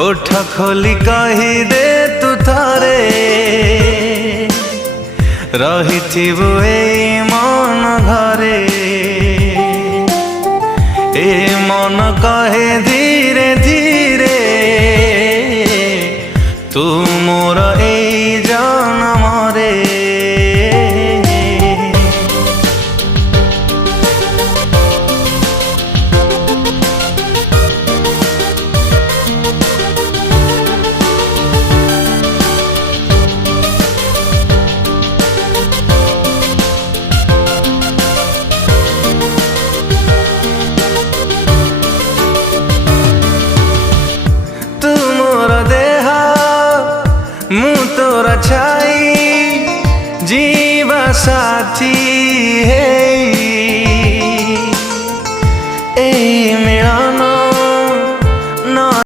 ओठ खोली कही दे तू थारे रहिथिबु एई मन घरे। ए मन कहे धीरे धीरे तू मोर एई जनमरे। मु तोरा छाई जीवा साथी है